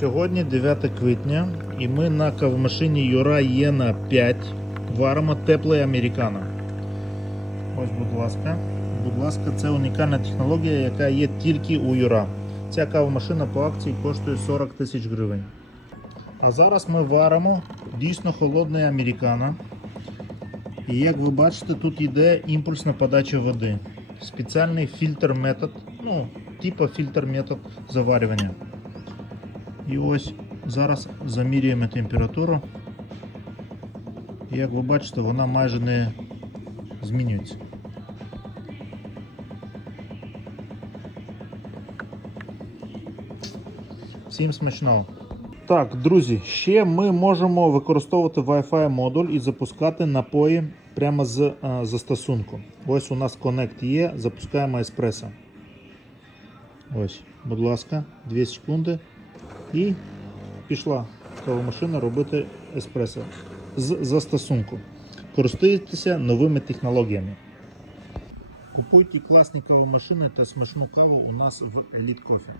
Сьогодні 9 квітня і ми на кавомашині Юра Єна 5 варимо тепле американо. Ось, будь ласка. Будь ласка, це унікальна технологія, яка є тільки у Юра. Ця кавомашина по акції коштує 40 тисяч гривень. А зараз ми варимо дійсно холодне американо. І як ви бачите, тут йде імпульсна подача води. Спеціальний фільтр метод, ну, типу фільтр метод заварювання. І ось зараз замірюємо температуру. І як ви бачите, вона майже не змінюється. Всім смачного. Так, друзі, ще ми можемо використовувати Wi-Fi модуль і запускати напої прямо з е, застосунку. Ось у нас Connect є, запускаємо еспресо. Ось, будь ласка, 2 секунди. І пішла кавомашина робити еспресо з застосунку. Користуйтеся новими технологіями. Купуйте класні кавомашини та смачну каву у нас в Elite Coffee.